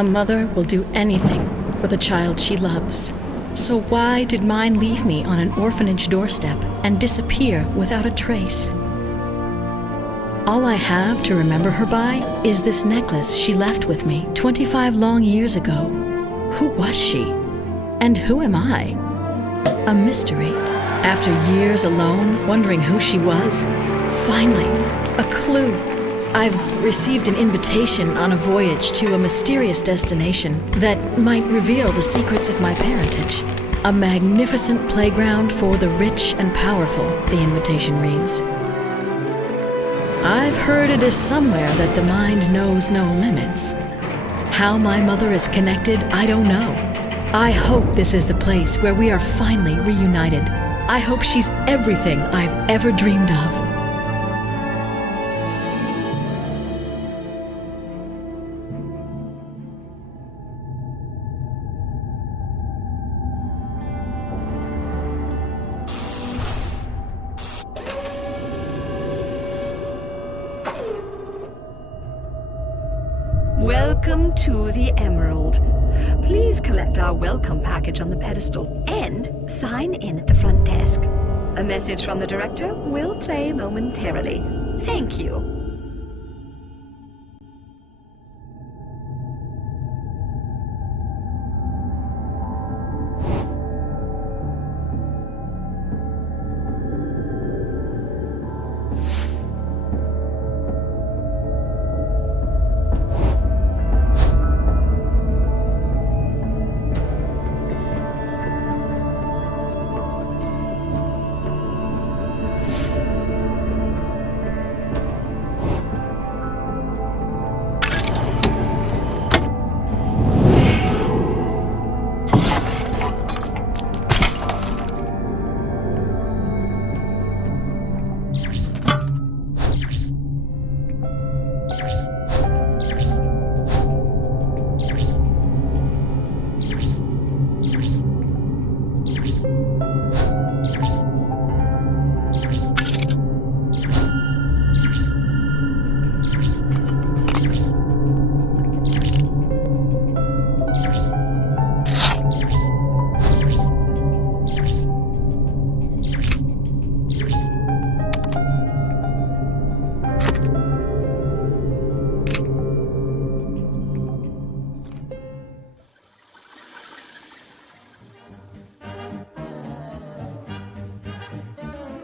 A mother will do anything for the child she loves. So why did mine leave me on an orphanage doorstep and disappear without a trace? All I have to remember her by is this necklace she left with me 25 long years ago. Who was she? And who am I? A mystery. After years alone, wondering who she was, finally, a clue. I've received an invitation on a voyage to a mysterious destination that might reveal the secrets of my parentage. A magnificent playground for the rich and powerful, the invitation reads. I've heard it is somewhere that the mind knows no limits. How my mother is connected, I don't know. I hope this is the place where we are finally reunited. I hope she's everything I've ever dreamed of. Welcome to the Emerald. Please collect our welcome package on the pedestal and sign in at the front desk. A message from the director will play momentarily. Thank you.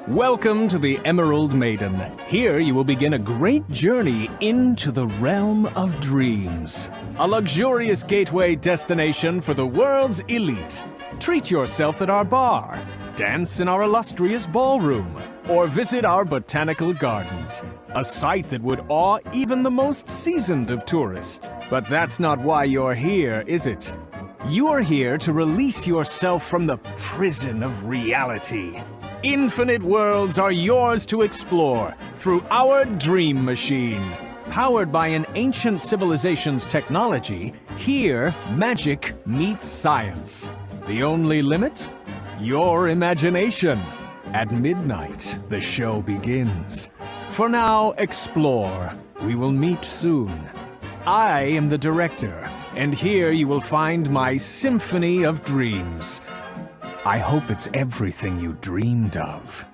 Welcome to the Emerald Maiden. Here you will begin a great journey into the realm of dreams. A luxurious gateway destination for the world's elite. Treat yourself at our bar, dance in our illustrious ballroom, or visit our botanical gardens. A sight that would awe even the most seasoned of tourists. But that's not why you're here, is it? You are here to release yourself from the prison of reality. Infinite worlds are yours to explore through our dream machine. Powered by an ancient civilization's technology, here magic meets science. The only limit? Your imagination. At midnight, the show begins. For now, explore. We will meet soon. I am the director, and here you will find my Symphony of Dreams. I hope it's everything you dreamed of.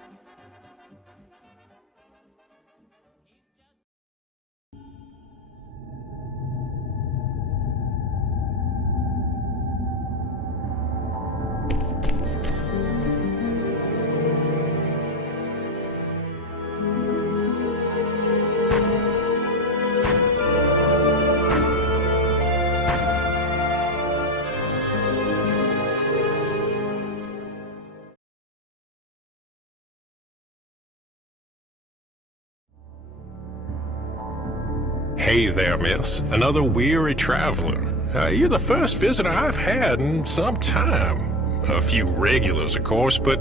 Hey there, miss. Another weary traveler. You're the first visitor I've had in some time. A few regulars, of course, but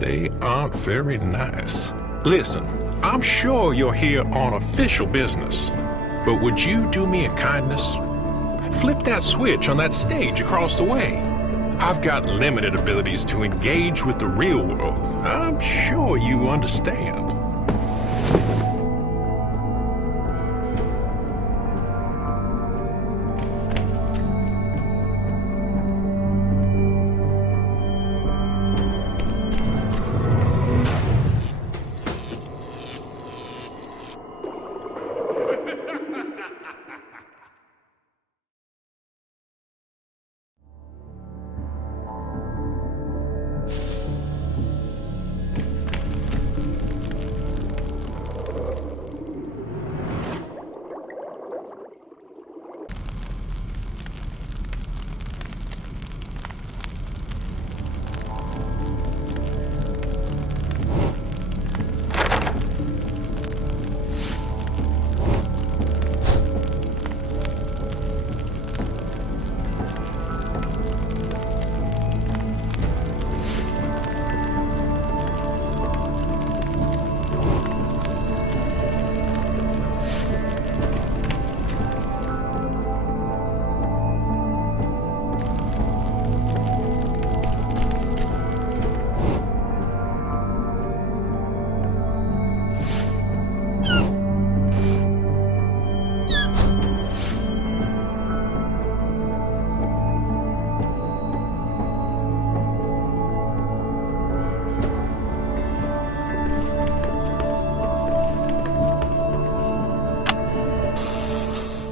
they aren't very nice. Listen, I'm sure you're here on official business, but would you do me a kindness? Flip that switch on that stage across the way. I've got limited abilities to engage with the real world. I'm sure you understand.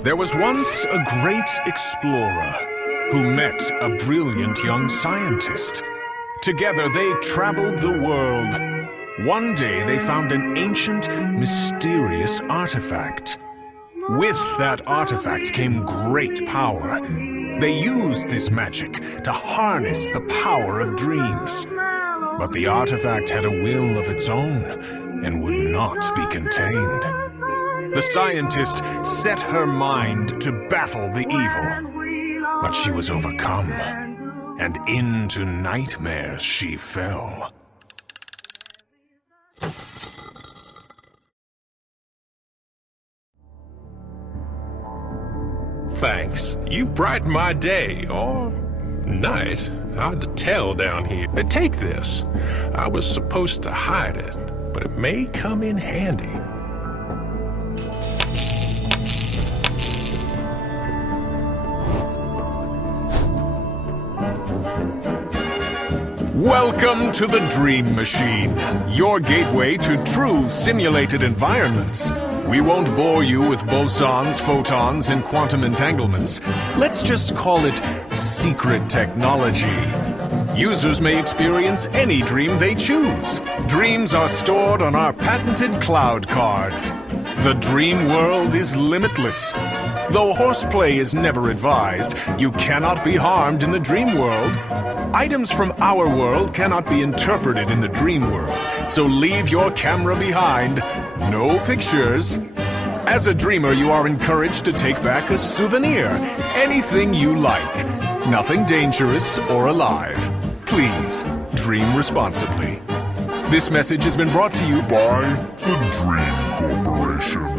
There was once a great explorer who met a brilliant young scientist. Together they traveled the world. One day they found an ancient, mysterious artifact. With that artifact came great power. They used this magic to harness the power of dreams. But the artifact had a will of its own and would not be contained. The scientist set her mind to battle the evil, but she was overcome, and into nightmares she fell. Thanks. You've brightened my day, or night. Hard to tell down here. Take this. I was supposed to hide it, but it may come in handy. Welcome to the Dream Machine, your gateway to true simulated environments. We won't bore you with bosons, photons, and quantum entanglements. Let's just call it secret technology. Users may experience any dream they choose. Dreams are stored on our patented cloud cards. The dream world is limitless. Though horseplay is never advised, you cannot be harmed in the dream world. Items from our world cannot be interpreted in the dream world, so leave your camera behind. No pictures. As a dreamer, you are encouraged to take back a souvenir, anything you like. Nothing dangerous or alive. Please, dream responsibly. This message has been brought to you by the Dream Corporation.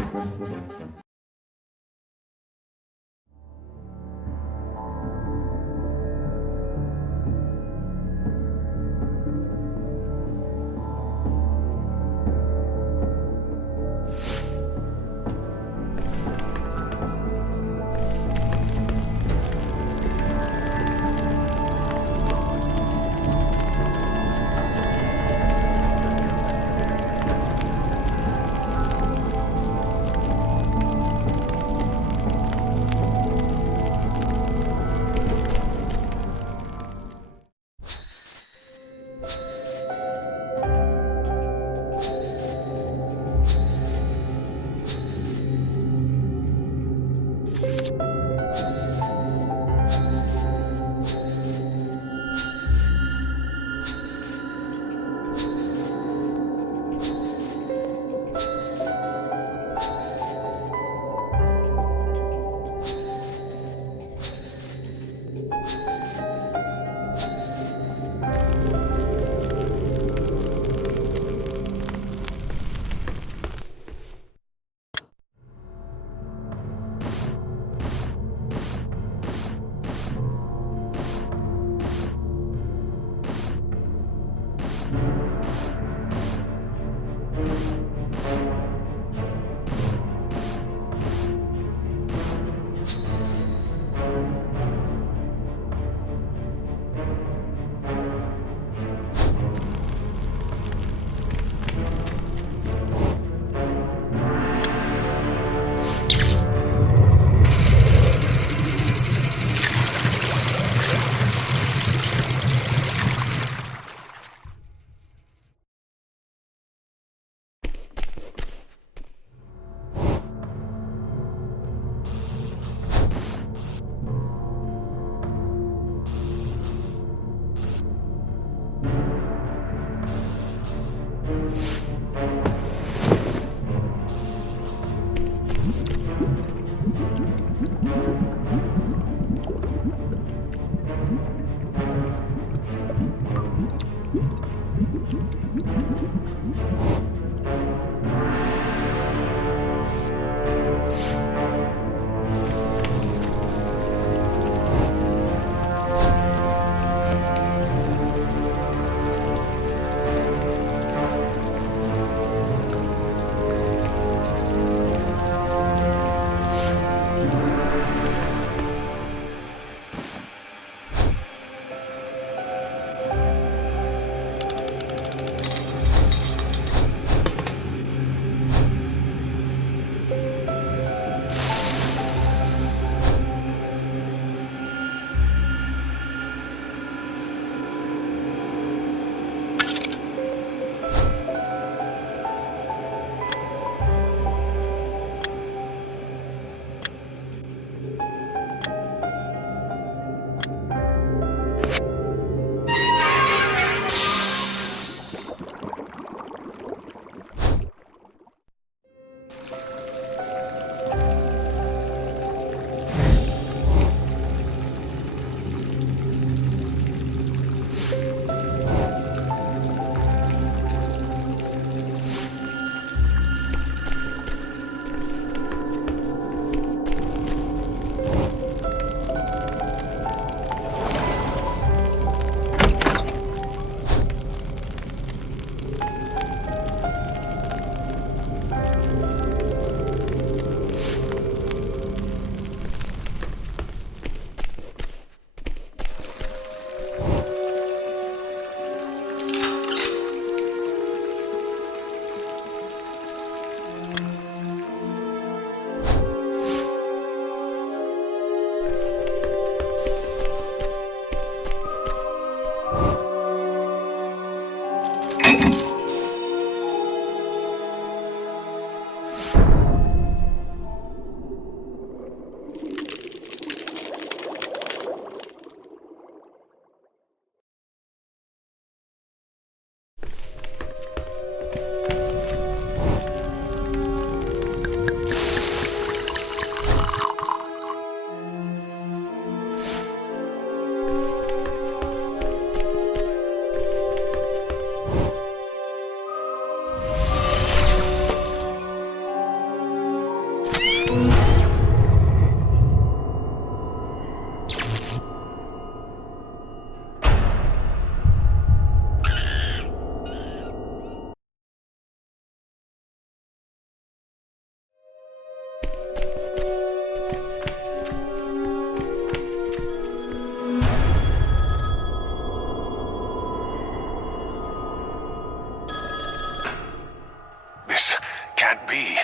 can't be.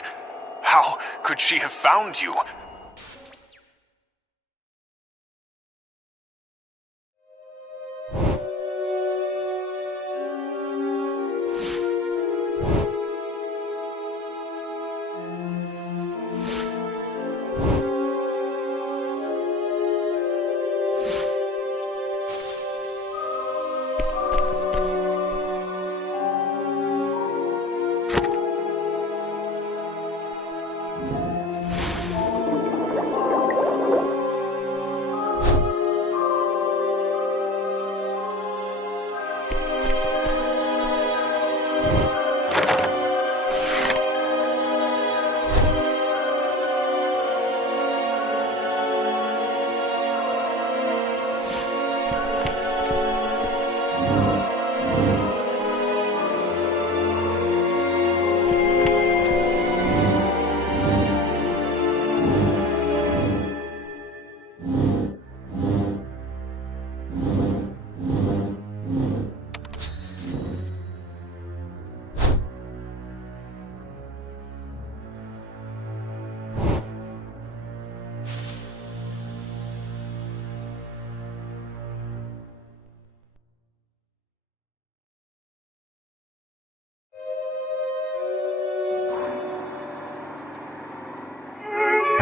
How could she have found you?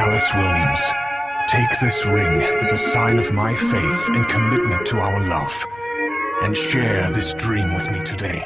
Alice Williams, take this ring as a sign of my faith and commitment to our love, and share this dream with me today.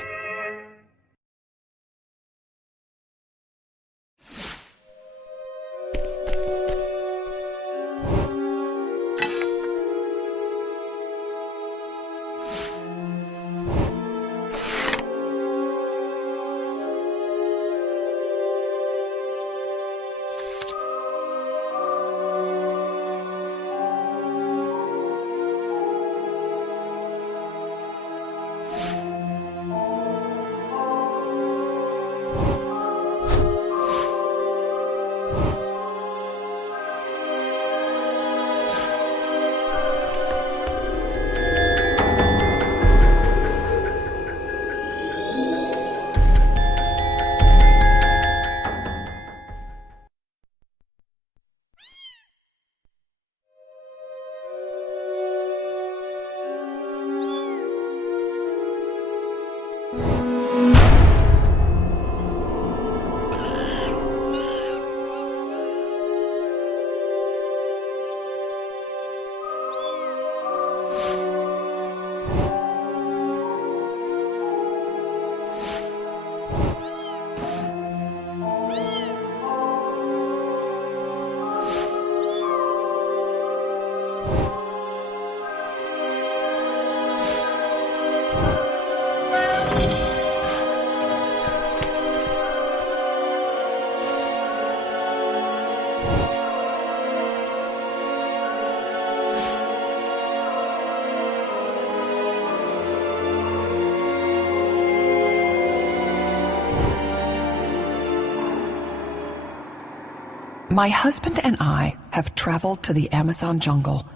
My husband and I have traveled to the Amazon jungle,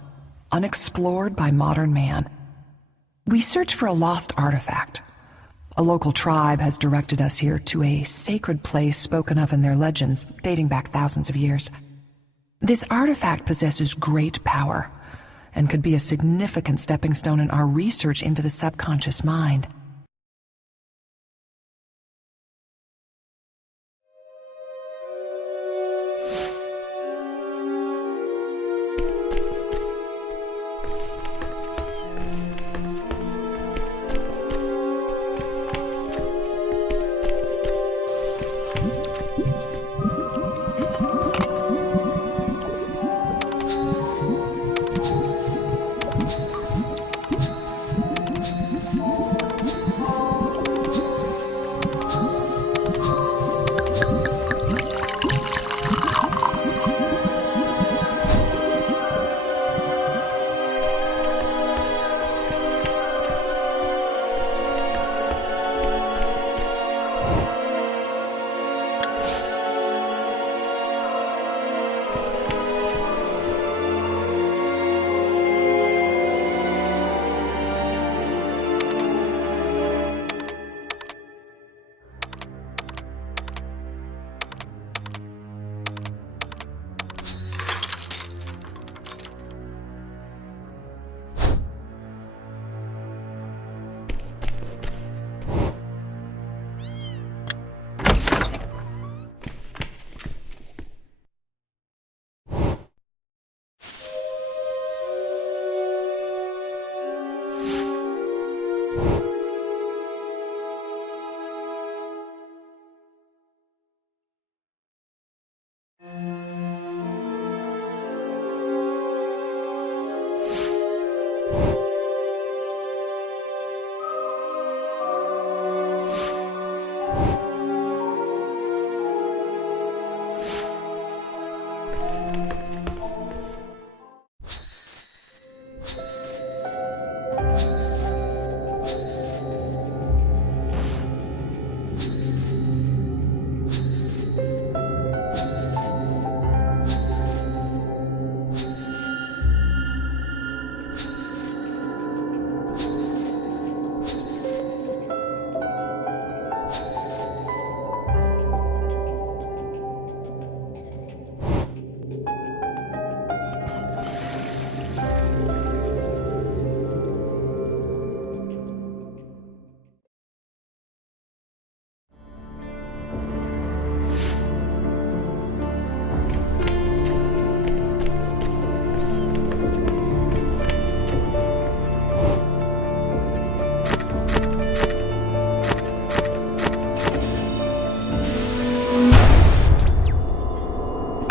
unexplored by modern man. We search for a lost artifact. A local tribe has directed us here to a sacred place spoken of in their legends, dating back thousands of years. This artifact possesses great power and could be a significant stepping stone in our research into the subconscious mind.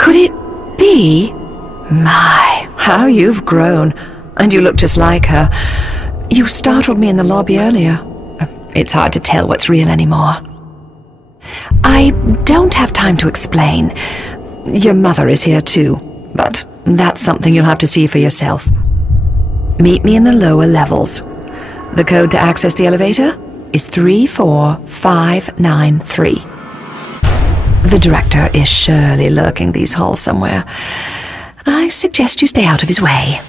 Could it be? My, how you've grown. And you look just like her. You startled me in the lobby earlier. It's hard to tell what's real anymore. I don't have time to explain. Your mother is here too, but that's something you'll have to see for yourself. Meet me in the lower levels. The code to access the elevator is 34593. The director is surely lurking these halls somewhere. I suggest you stay out of his way.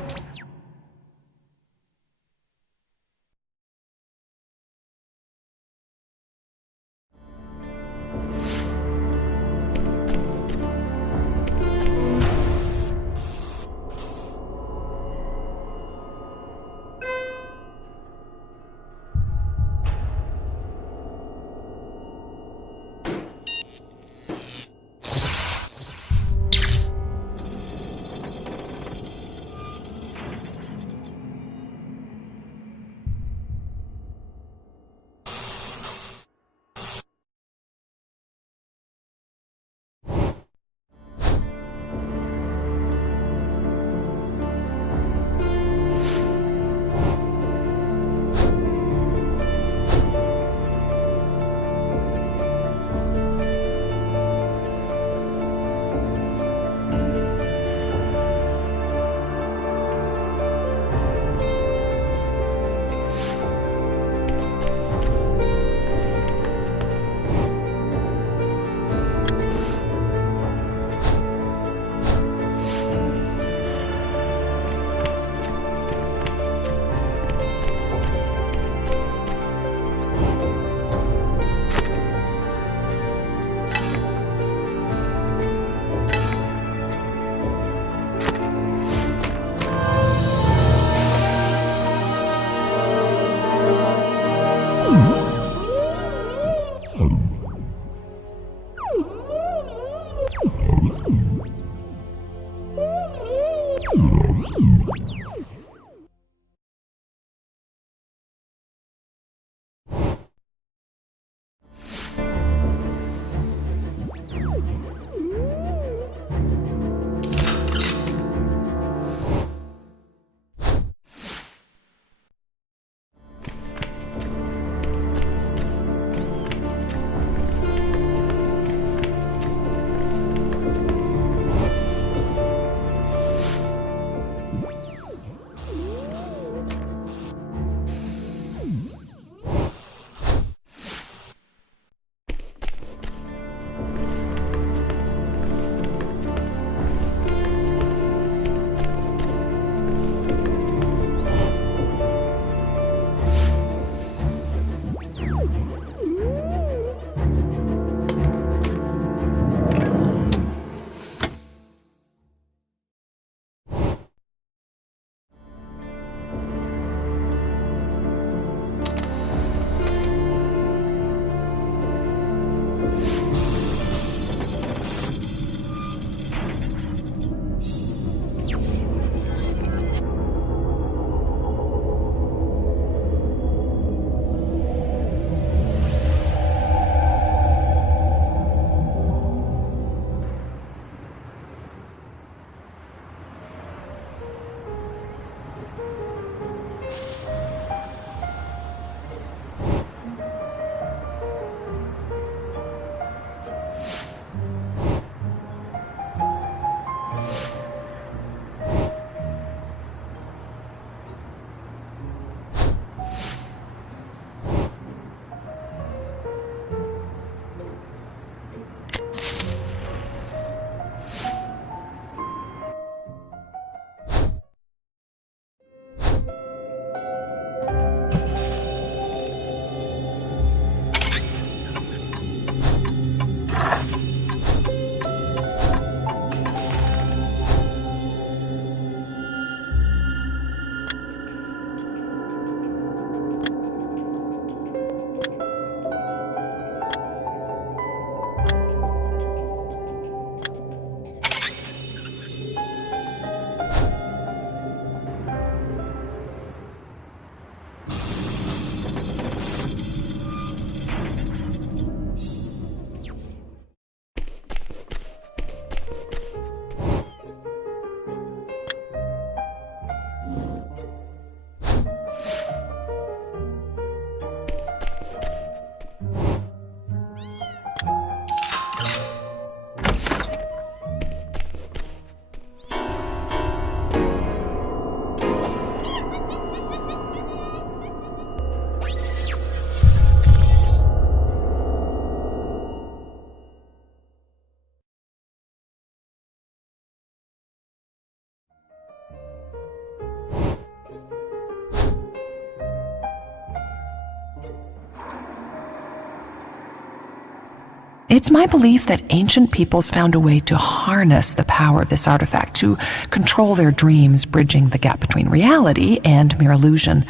It's my belief that ancient peoples found a way to harness the power of this artifact to control their dreams, bridging the gap between reality and mere illusion.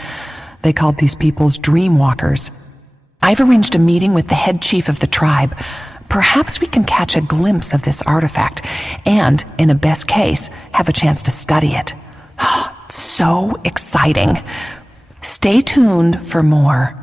They called these peoples dreamwalkers. I've arranged a meeting with the head chief of the tribe. Perhaps we can catch a glimpse of this artifact and, in a best case, have a chance to study it. So exciting. Stay tuned for more.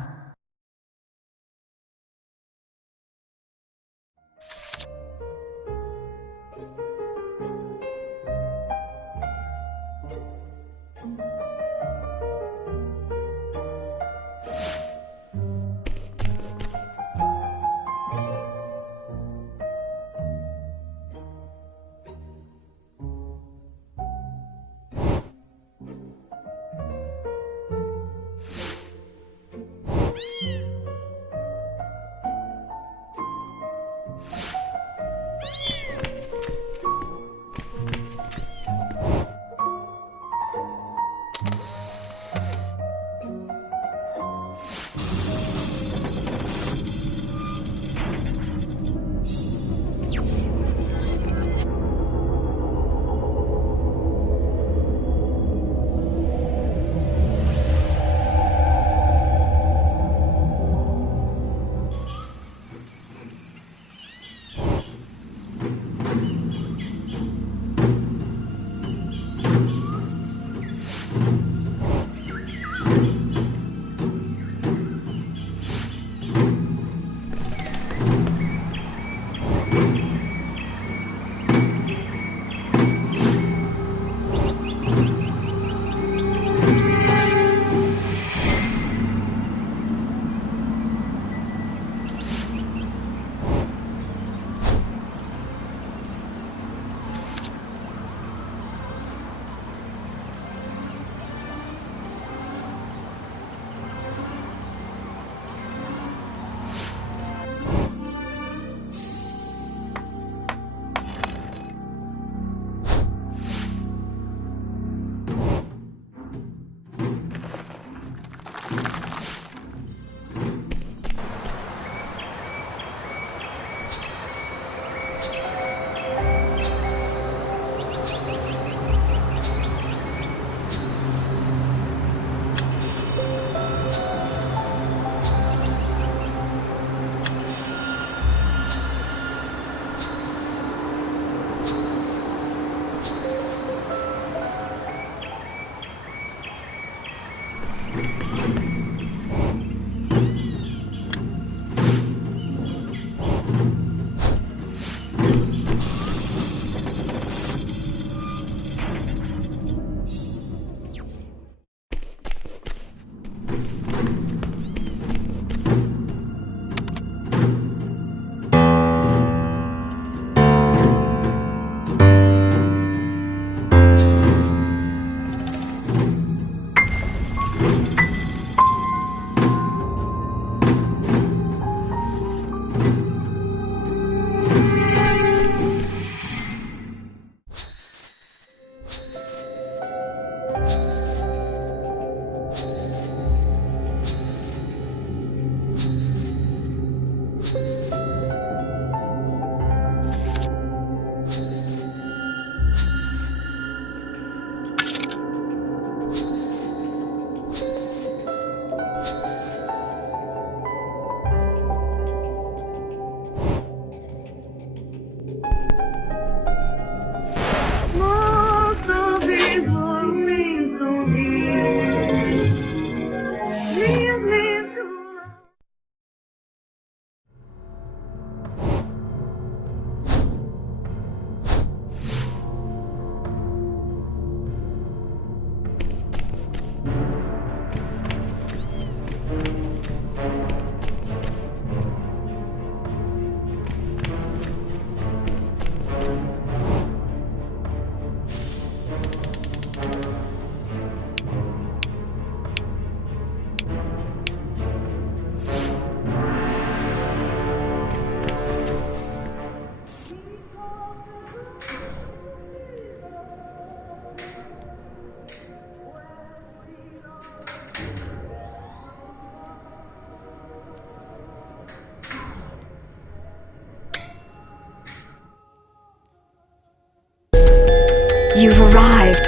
You've arrived.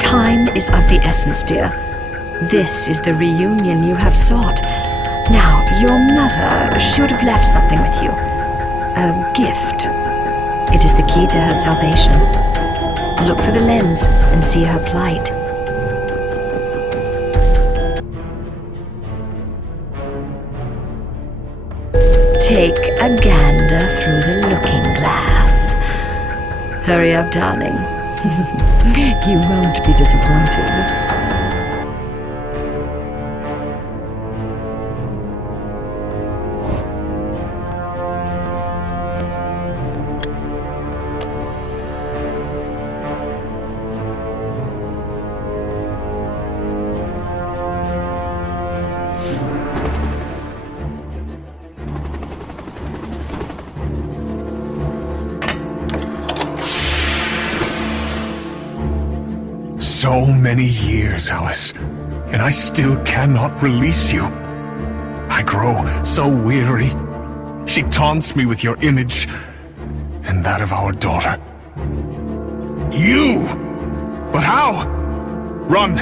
Time is of the essence, dear. This is the reunion you have sought. Now, your mother should have left something with you. A gift. It is the key to her salvation. Look for the lens and see her plight. Take a gander through the looking glass. Hurry up, darling. You won't be disappointed. So many years, Alice, and I still cannot release you. I grow so weary. She taunts me with your image and that of our daughter. You! But how? Run!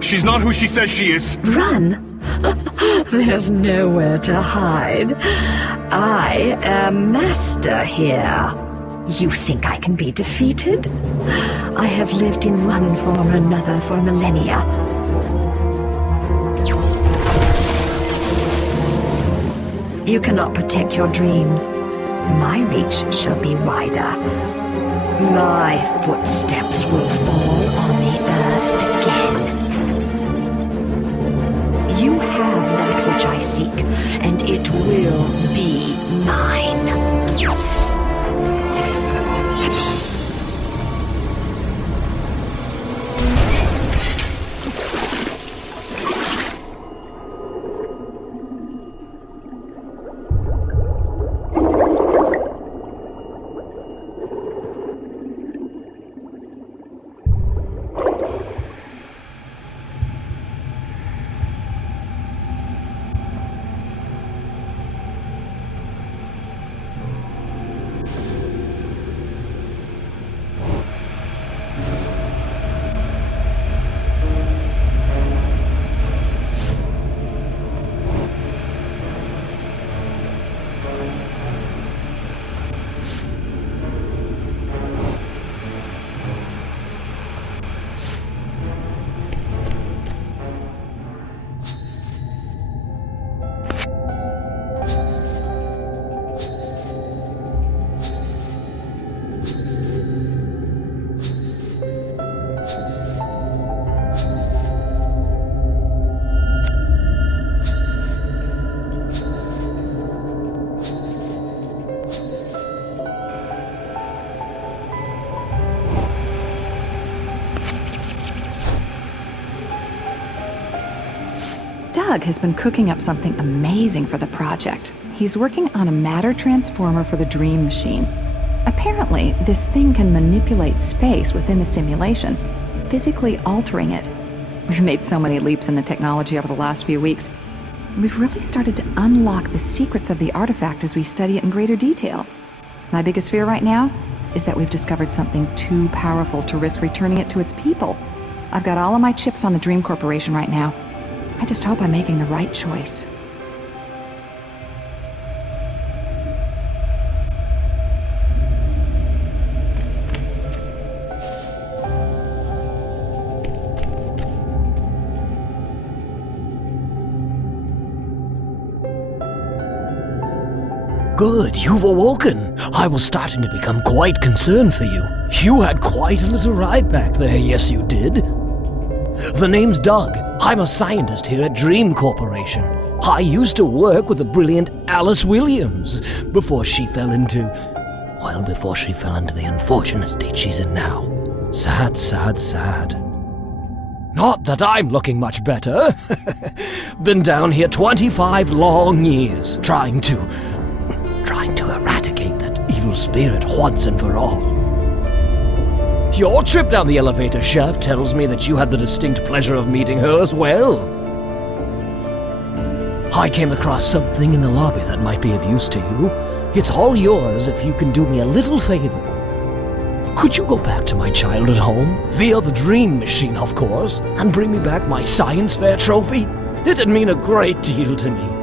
She's not who she says she is. Run? There's nowhere to hide. I am master here. You think I can be defeated? I have lived in one form or another for millennia. You cannot protect your dreams. My reach shall be wider. My footsteps will fall on the earth again. You have that which I seek, and it will be mine. Doug has been cooking up something amazing for the project. He's working on a matter transformer for the Dream Machine. Apparently, this thing can manipulate space within the simulation, physically altering it. We've made so many leaps in the technology over the last few weeks. We've really started to unlock the secrets of the artifact as we study it in greater detail. My biggest fear right now is that we've discovered something too powerful to risk returning it to its people. I've got all of my chips on the Dream Corporation right now. I just hope I'm making the right choice. Good, you've awoken. I was starting to become quite concerned for you. You had quite a little ride back there, yes you did. The name's Doug. I'm a scientist here at Dream Corporation. I used to work with the brilliant Alice Williams before she fell into the unfortunate state she's in now. Sad, sad, sad. Not that I'm looking much better. Been down here 25 long years, trying to eradicate that evil spirit once and for all. Your trip down the elevator shaft tells me that you had the distinct pleasure of meeting her as well. I came across something in the lobby that might be of use to you. It's all yours if you can do me a little favor. Could you go back to my childhood home, via the Dream Machine, of course, and bring me back my science fair trophy? It'd mean a great deal to me.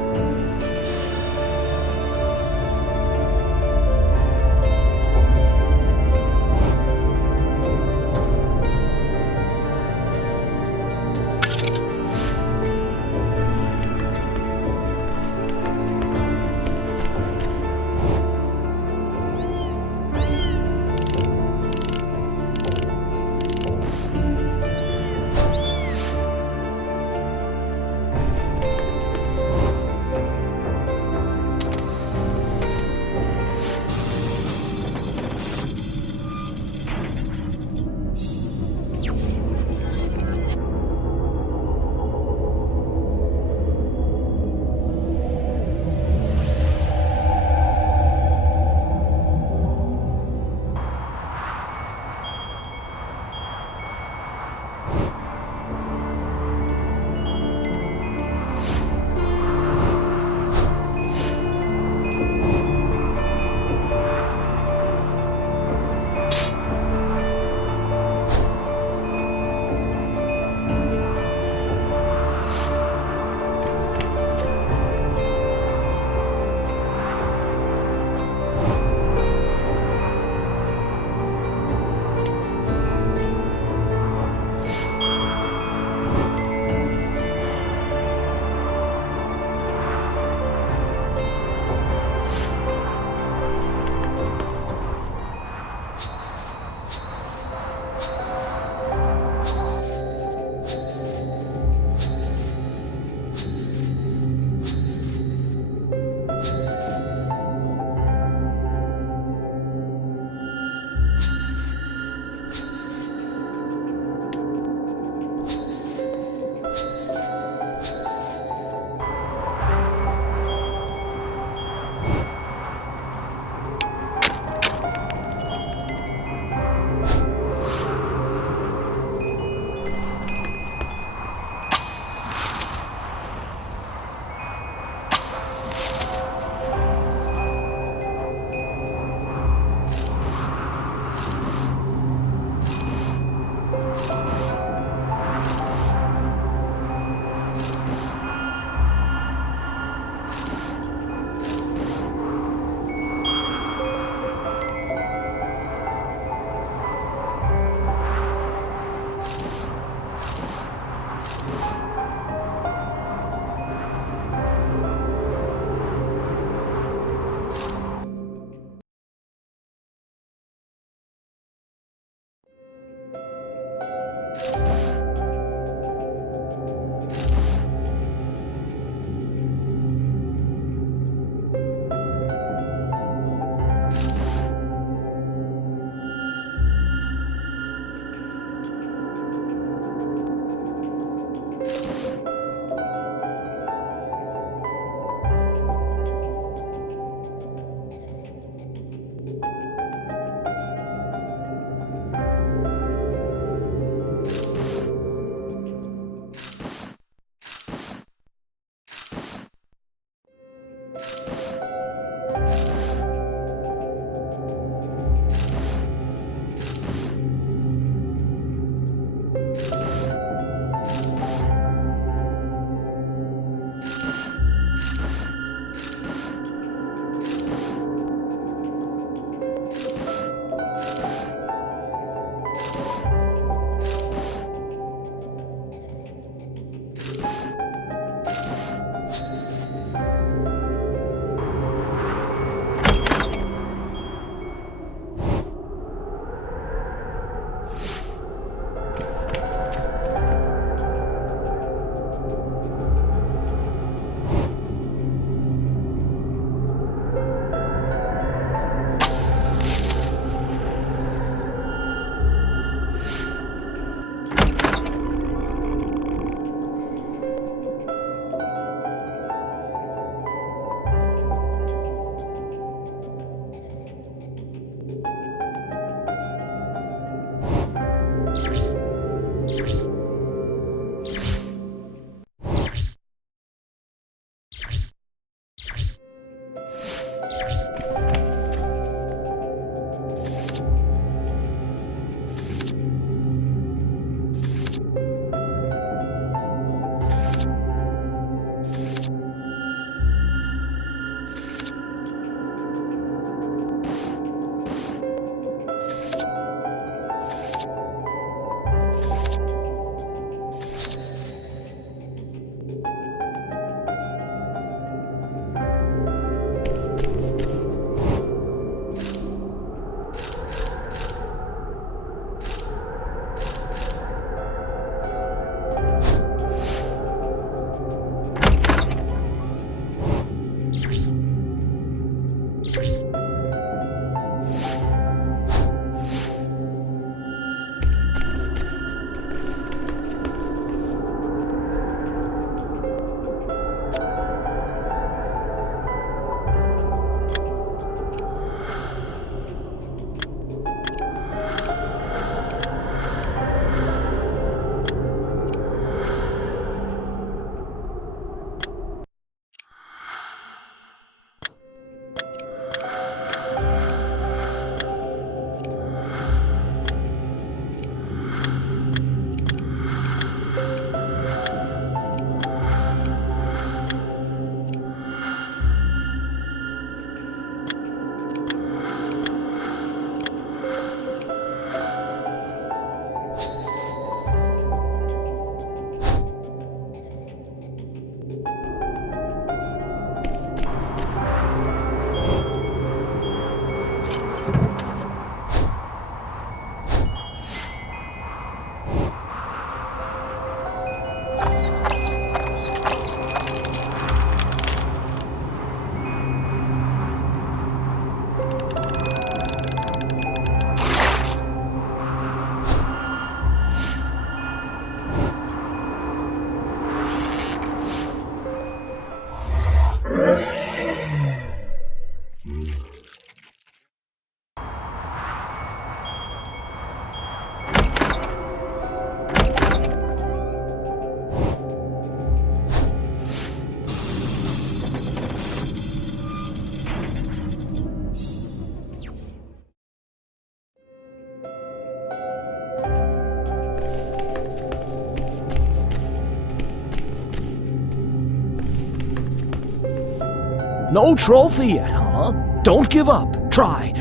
No trophy yet, huh? Don't give up. Try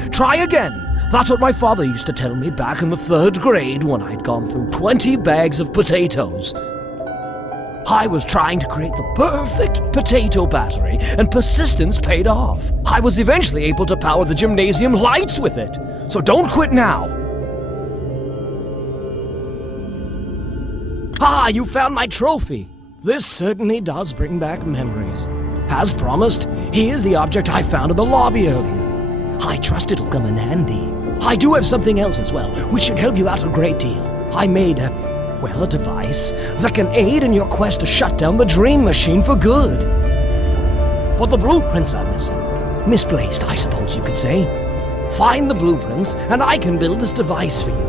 again. That's what my father used to tell me back in the 3rd grade when I'd gone through 20 bags of potatoes. I was trying to create the perfect potato battery, and persistence paid off. I was eventually able to power the gymnasium lights with it. So don't quit now. Ah, you found my trophy. This certainly does bring back memories. As promised, here's the object I found in the lobby earlier. I trust it'll come in handy. I do have something else as well, which should help you out a great deal. I made a device that can aid in your quest to shut down the dream machine for good. But the blueprints are missing. Misplaced, I suppose you could say. Find the blueprints, and I can build this device for you.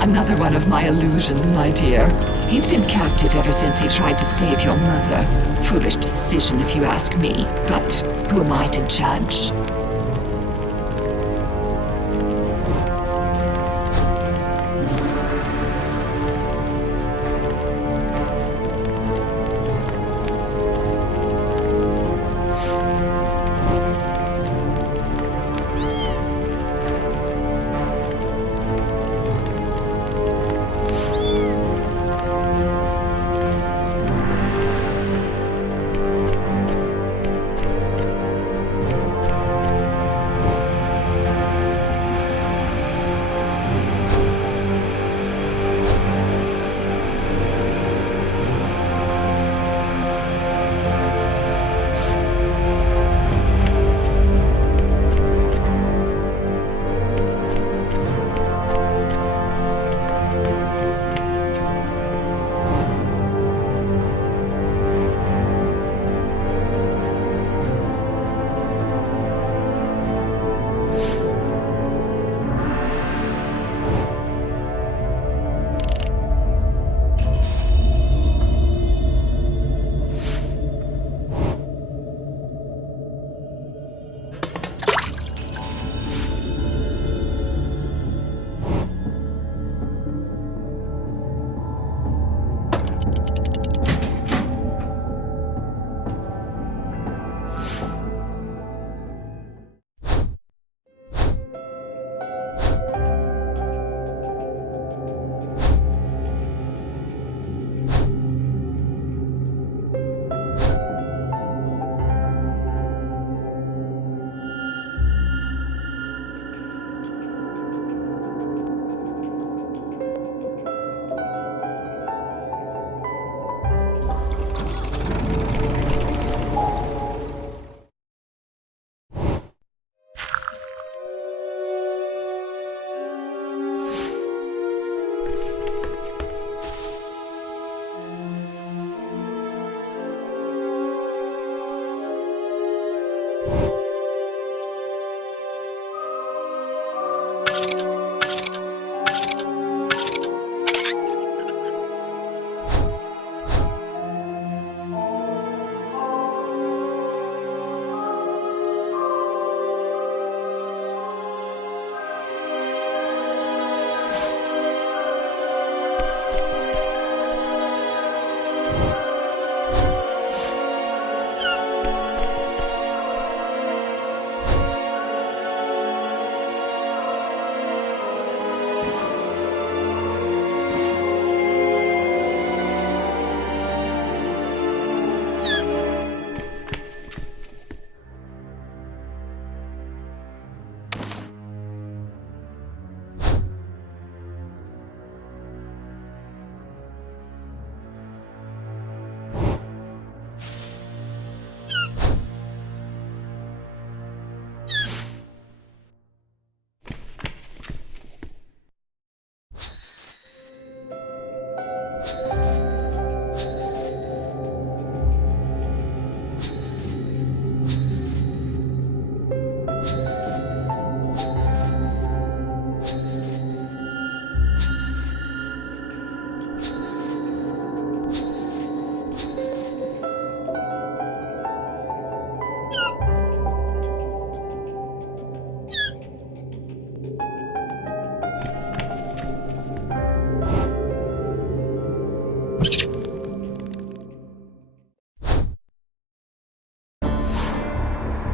Another one of my illusions, my dear. He's been captive ever since he tried to save your mother. Foolish decision, if you ask me. But who am I to judge?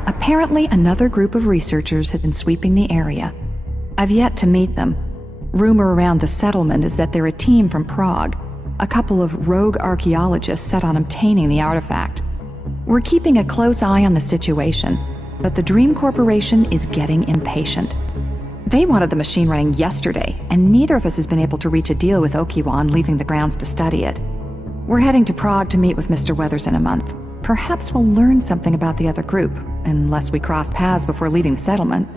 Apparently, another group of researchers has been sweeping the area. I've yet to meet them. Rumor around the settlement is that they're a team from Prague, a couple of rogue archaeologists set on obtaining the artifact. We're keeping a close eye on the situation, but the Dream Corporation is getting impatient. They wanted the machine running yesterday, and neither of us has been able to reach a deal with Okiwan leaving the grounds to study it. We're heading to Prague to meet with Mr. Weathers in a month. Perhaps we'll learn something about the other group, unless we cross paths before leaving the settlement.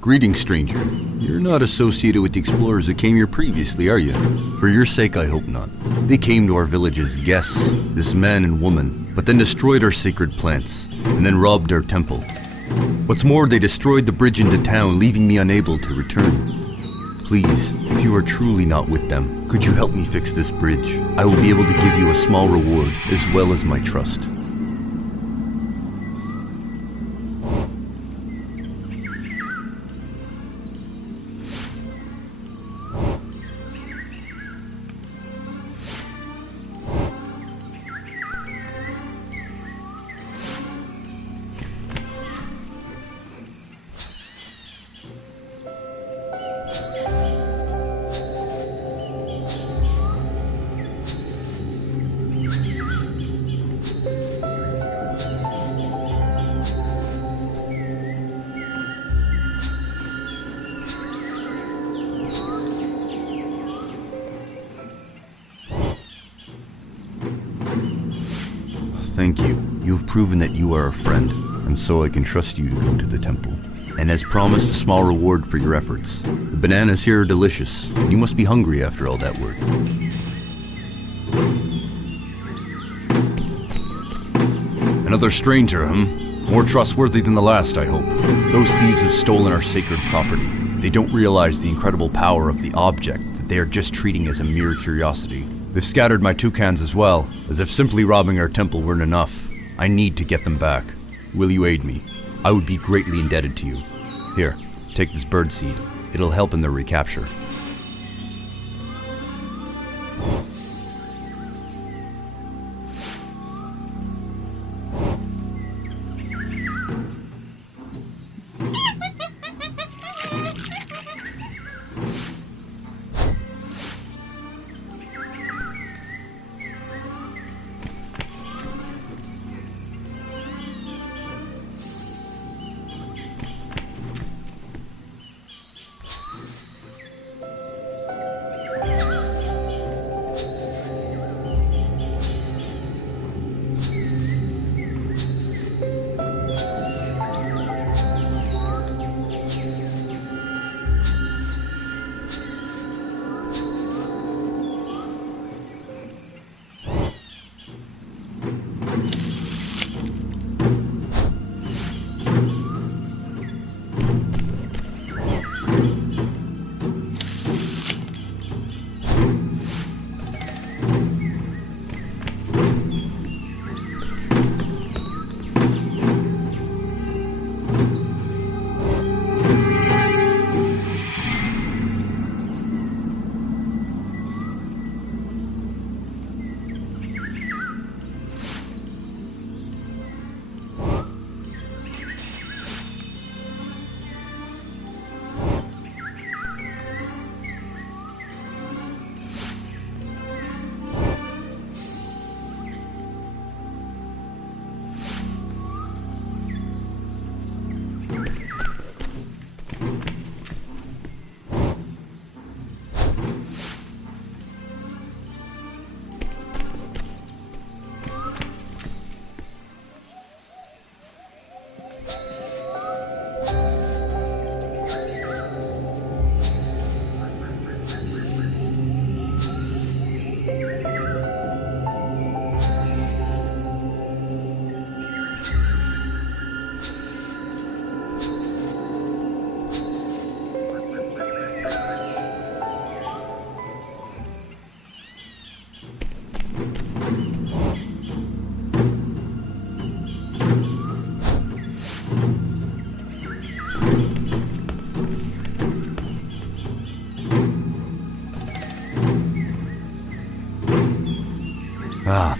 Greetings, stranger. You're not associated with the explorers that came here previously, are you? For your sake, I hope not. They came to our village as guests, this man and woman, but then destroyed our sacred plants, and then robbed our temple. What's more, they destroyed the bridge into town, leaving me unable to return. Please, if you are truly not with them, could you help me fix this bridge? I will be able to give you a small reward, as well as my trust. Thank you. You have proven that you are a friend, and so I can trust you to go to the temple. And as promised, a small reward for your efforts. The bananas here are delicious, and you must be hungry after all that work. Another stranger, More trustworthy than the last, I hope. Those thieves have stolen our sacred property. They don't realize the incredible power of the object that they are just treating as a mere curiosity. They've scattered my toucans as well, as if simply robbing our temple weren't enough. I need to get them back. Will you aid me? I would be greatly indebted to you. Here, take this bird seed. It'll help in their recapture.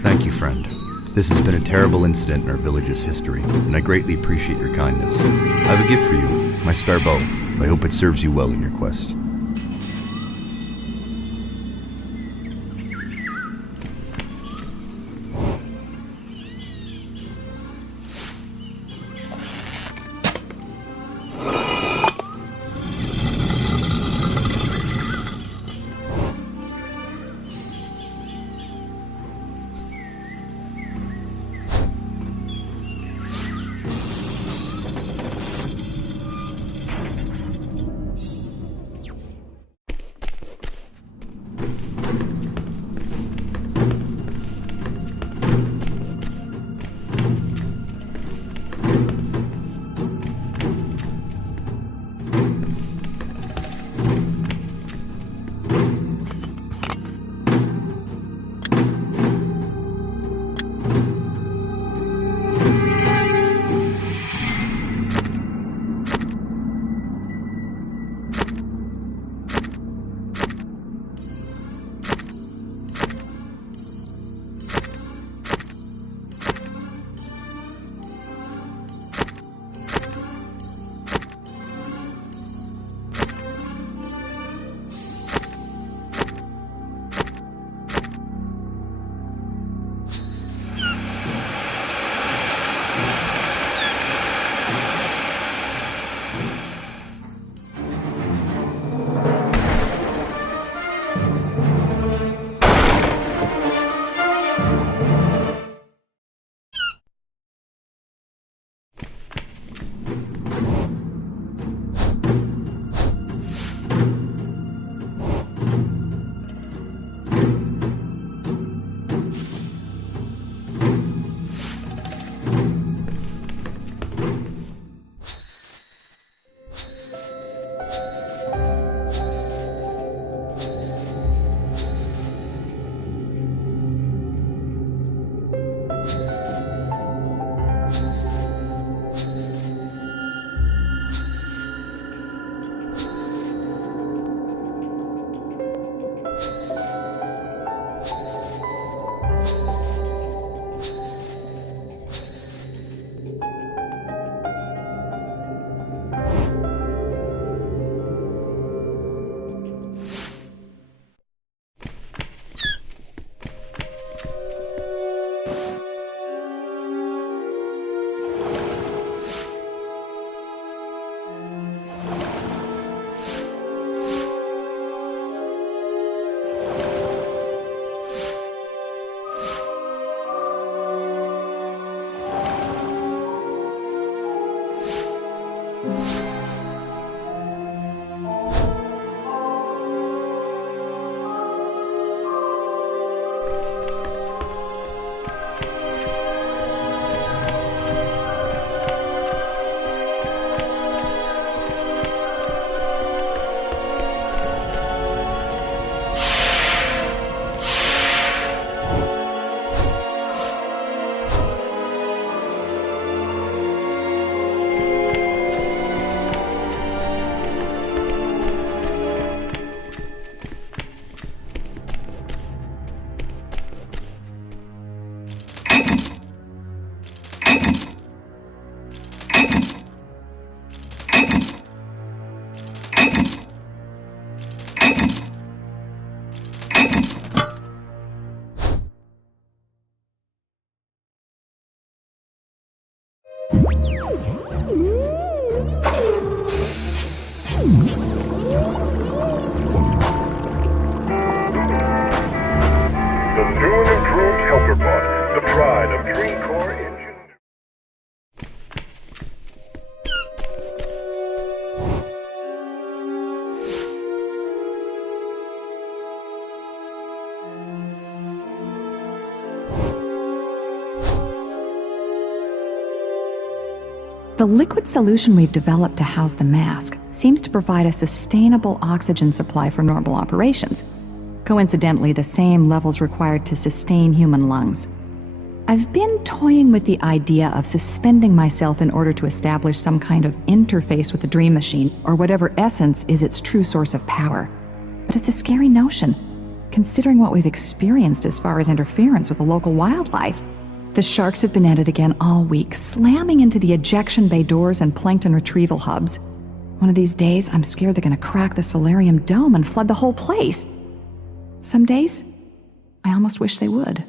Thank you, friend. This has been a terrible incident in our village's history, and I greatly appreciate your kindness. I have a gift for you, my spare bow. I hope it serves you well in your quest. The liquid solution we've developed to house the mask seems to provide a sustainable oxygen supply for normal operations. Coincidentally, the same levels required to sustain human lungs. I've been toying with the idea of suspending myself in order to establish some kind of interface with the dream machine, or whatever essence is its true source of power. But it's a scary notion, considering what we've experienced as far as interference with the local wildlife. The sharks have been at it again all week, slamming into the ejection bay doors and plankton retrieval hubs. One of these days, I'm scared they're gonna crack the solarium dome and flood the whole place. Some days, I almost wish they would.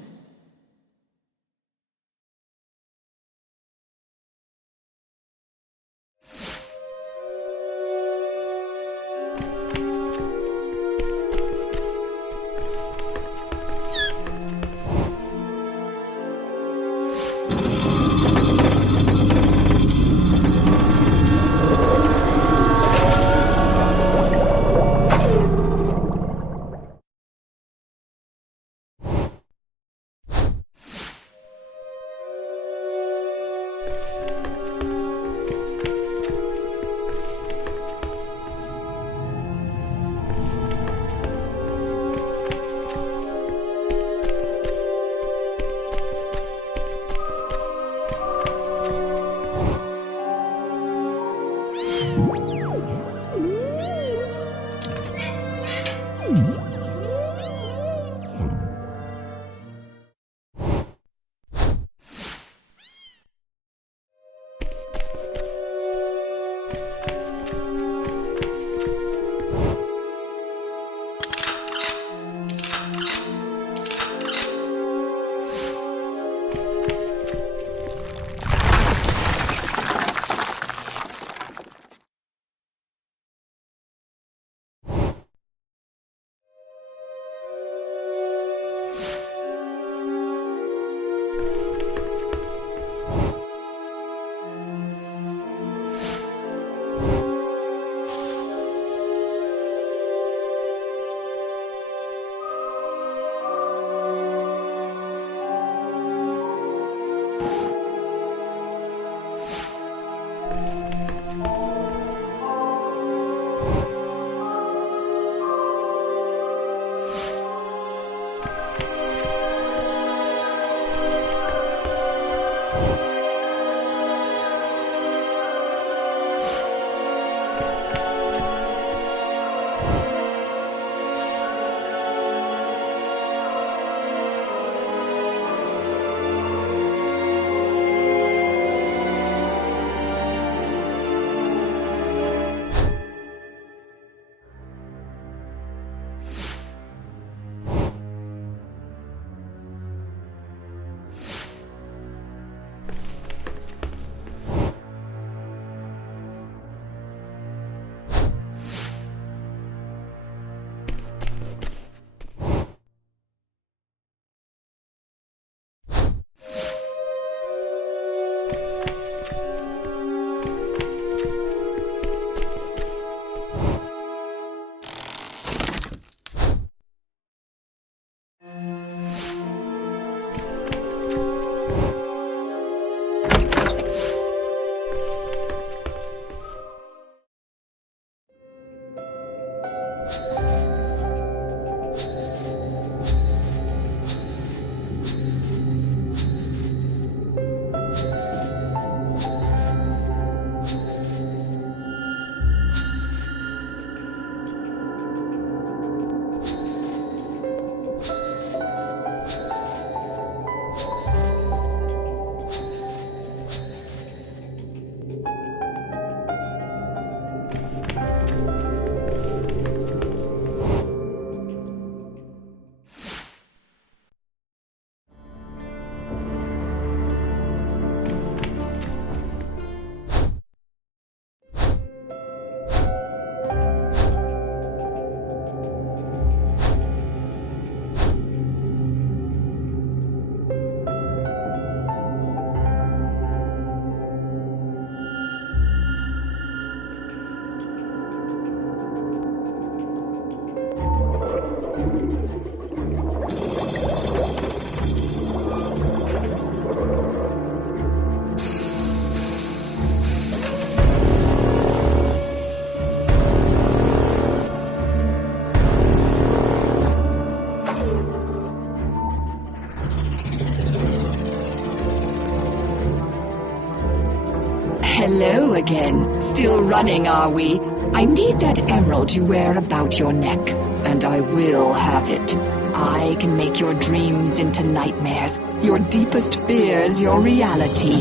Hello again. Still running, are we? I need that emerald you wear about your neck, and I will have it. I can make your dreams into nightmares, your deepest fears your reality.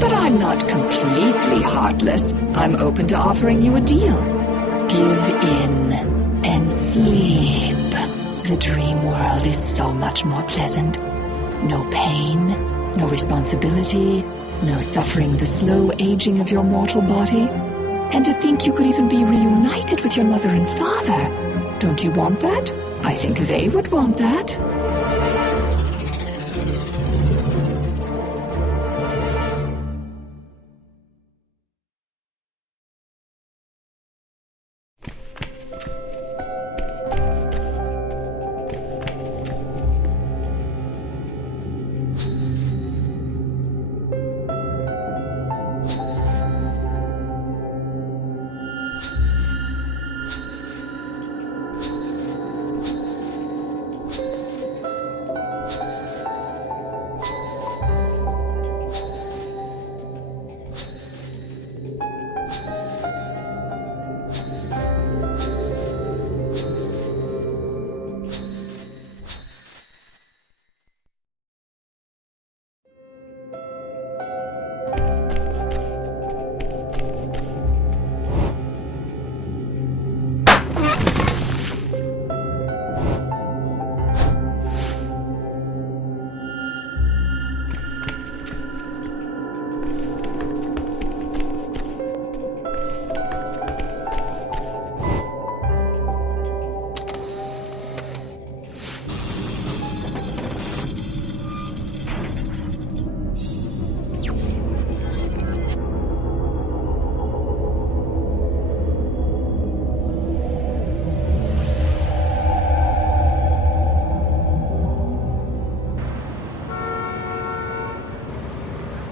But I'm not completely heartless. I'm open to offering you a deal. Give in and sleep. The dream world is so much more pleasant. No pain, no responsibility, no suffering the slow aging of your mortal body. And to think you could even be reunited with your mother and father. Don't you want that? I think they would want that.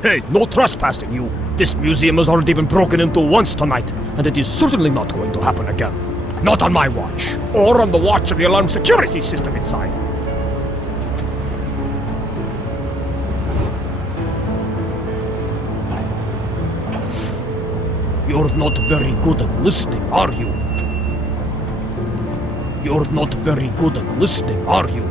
Hey, no trespassing, you! This museum has already been broken into once tonight, and it is certainly not going to happen again. Not on my watch, or on the watch of the alarm security system inside. You're not very good at listening, are you? You're not very good at listening, are you?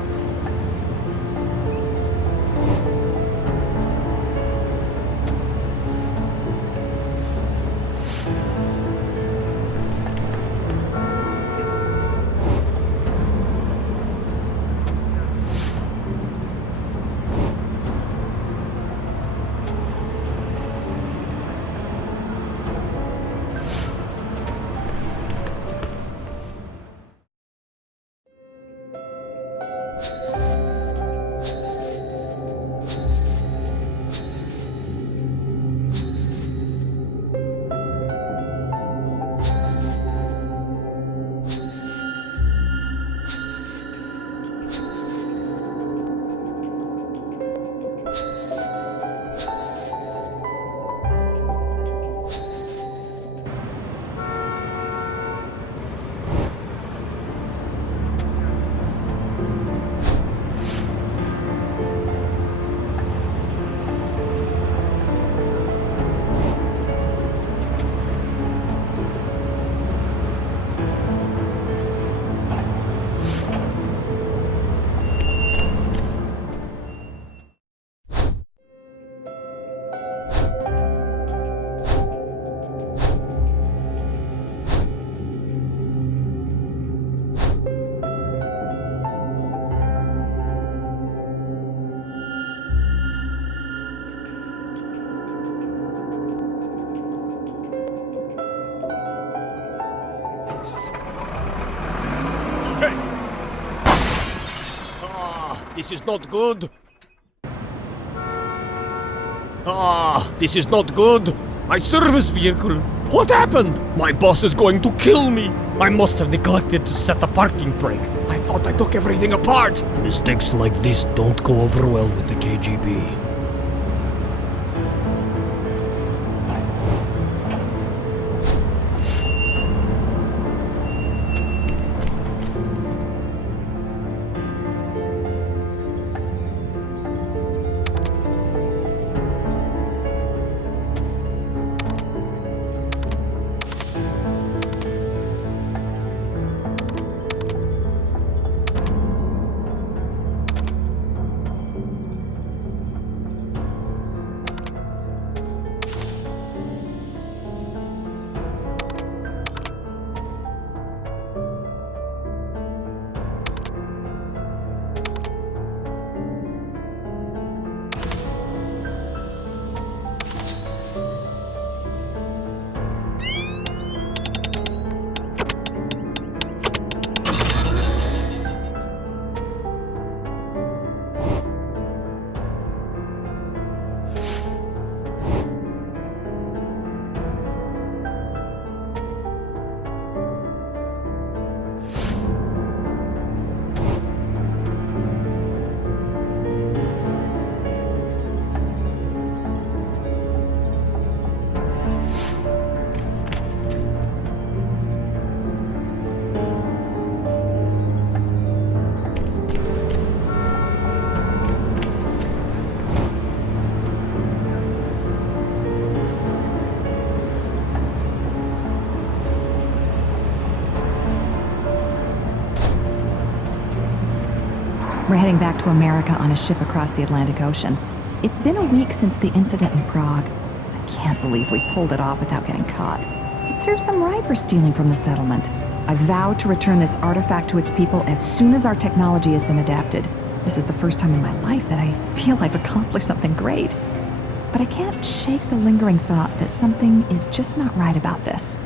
This is not good. This is not good. My service vehicle. What happened? My boss is going to kill me. I must have neglected to set the parking brake. I thought I took everything apart. Mistakes like this don't go over well with the KGB. We're heading back to America on a ship across the Atlantic Ocean. It's been a week since the incident in Prague. I can't believe we pulled it off without getting caught. It serves them right for stealing from the settlement. I vow to return this artifact to its people as soon as our technology has been adapted. This is the first time in my life that I feel I've accomplished something great. But I can't shake the lingering thought that something is just not right about this.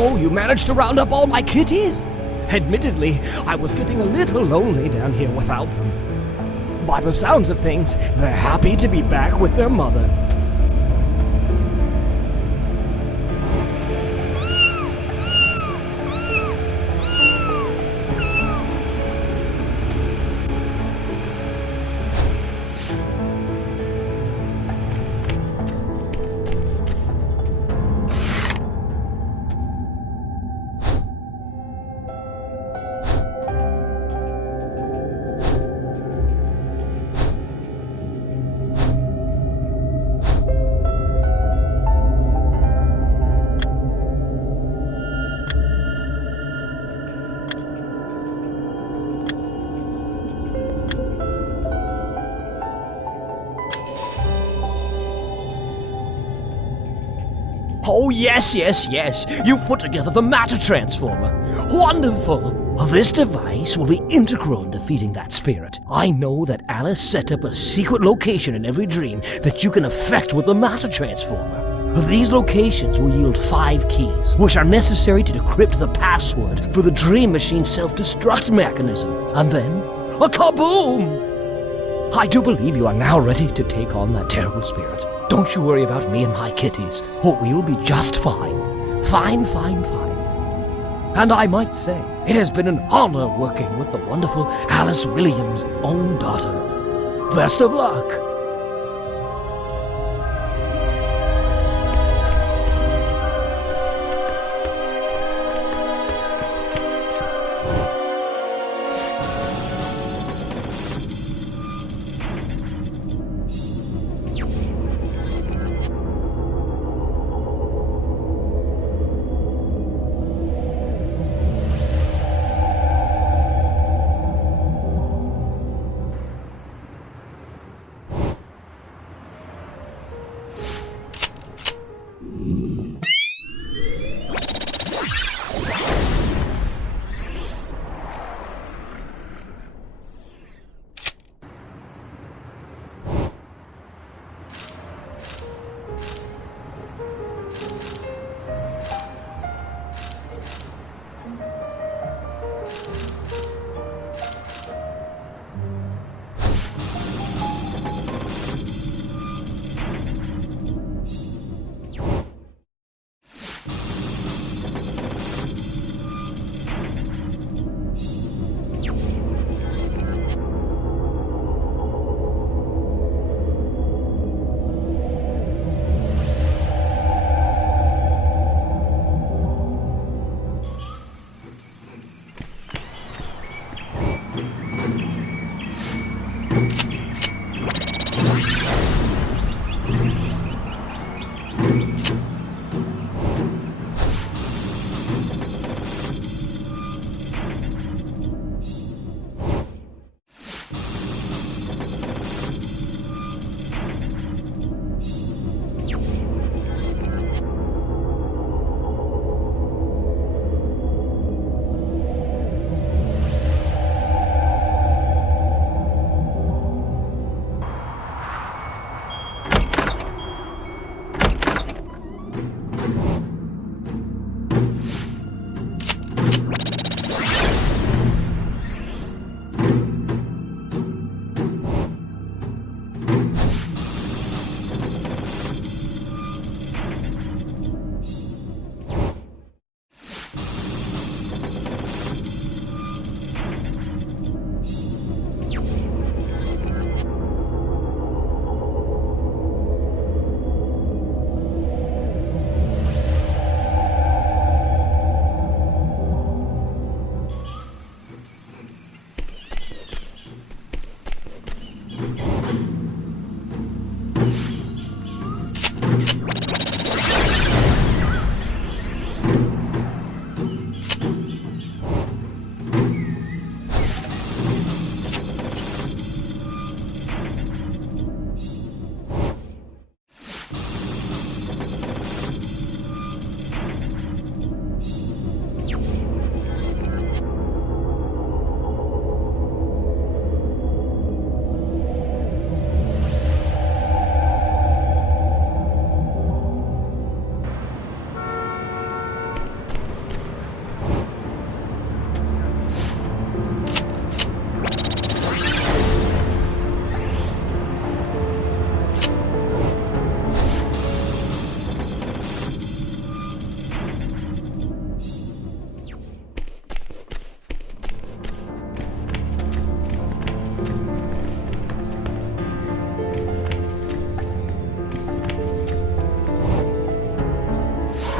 Oh, you managed to round up all my kitties? Admittedly, I was getting a little lonely down here without them. By the sounds of things, they're happy to be back with their mother. Oh, yes. You've put together the matter transformer. Wonderful! This device will be integral in defeating that spirit. I know that Alice set up a secret location in every dream that you can affect with the matter transformer. These locations will yield 5 keys, which are necessary to decrypt the password for the Dream Machine's self-destruct mechanism. And then, a kaboom! I do believe you are now ready to take on that terrible spirit. Don't you worry about me and my kitties, or we'll be just fine. Fine. And I might say, it has been an honor working with the wonderful Alice Williams' own daughter. Best of luck!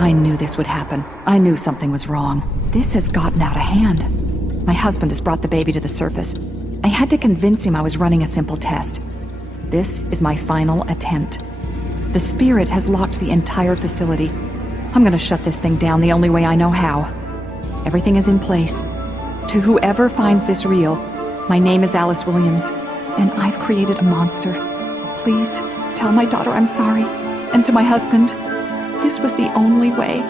I knew this would happen. I knew something was wrong. This has gotten out of hand. My husband has brought the baby to the surface. I had to convince him I was running a simple test. This is my final attempt. The spirit has locked the entire facility. I'm gonna shut this thing down the only way I know how. Everything is in place. To whoever finds this real, my name is Alice Williams, and I've created a monster. Please, tell my daughter I'm sorry. And to my husband, this was the only way.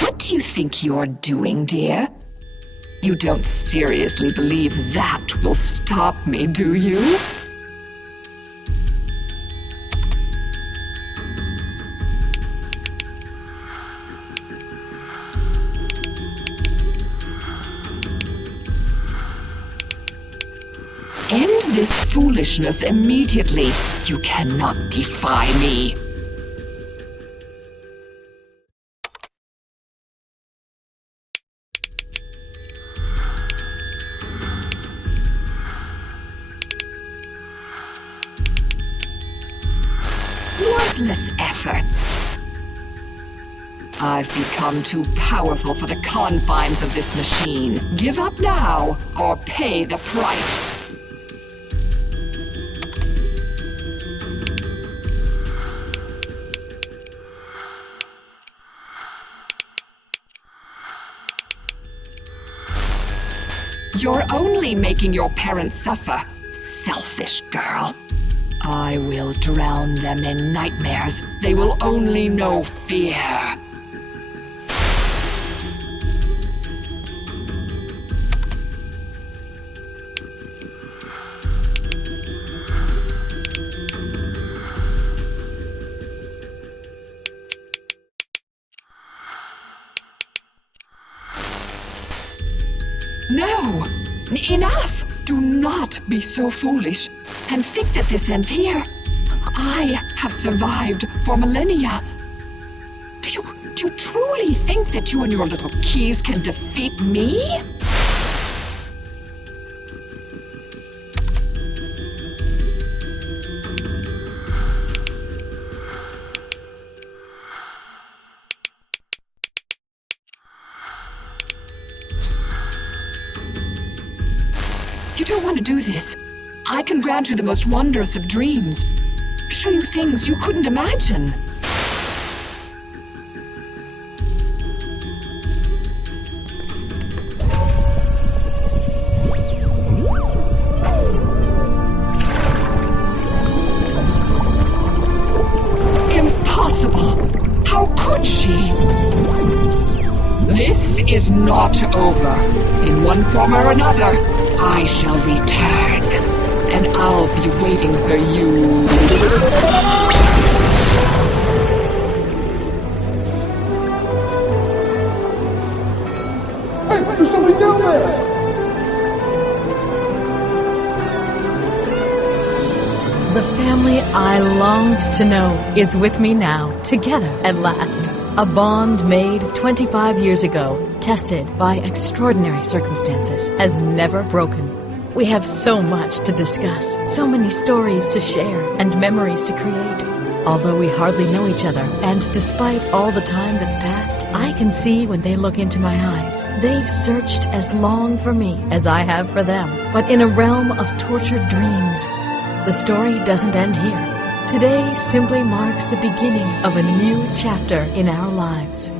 What do you think you're doing, dear? You don't seriously believe that will stop me, do you? End this foolishness immediately. You cannot defy me. Worthless efforts. I've become too powerful for the confines of this machine. Give up now, or pay the price. You're only making your parents suffer. Selfish girl. I will drown them in nightmares. They will only know fear. No! Enough! Do not be so foolish and think that this ends here. I have survived for millennia. Do you truly think that you and your little keys can defeat me? You don't want to do this. I can grant you the most wondrous of dreams. Show you things you couldn't imagine. Impossible! How could she? This is not over. In one form or another, I shall return, and I'll be waiting for you. Hey, there's somebody down there! The family I longed to know is with me now, together at last. A bond made 25 years ago, tested by extraordinary circumstances, has never broken. We have so much to discuss, so many stories to share, and memories to create. Although we hardly know each other, and despite all the time that's passed, I can see when they look into my eyes. They've searched as long for me as I have for them, but in a realm of tortured dreams. The story doesn't end here. Today simply marks the beginning of a new chapter in our lives.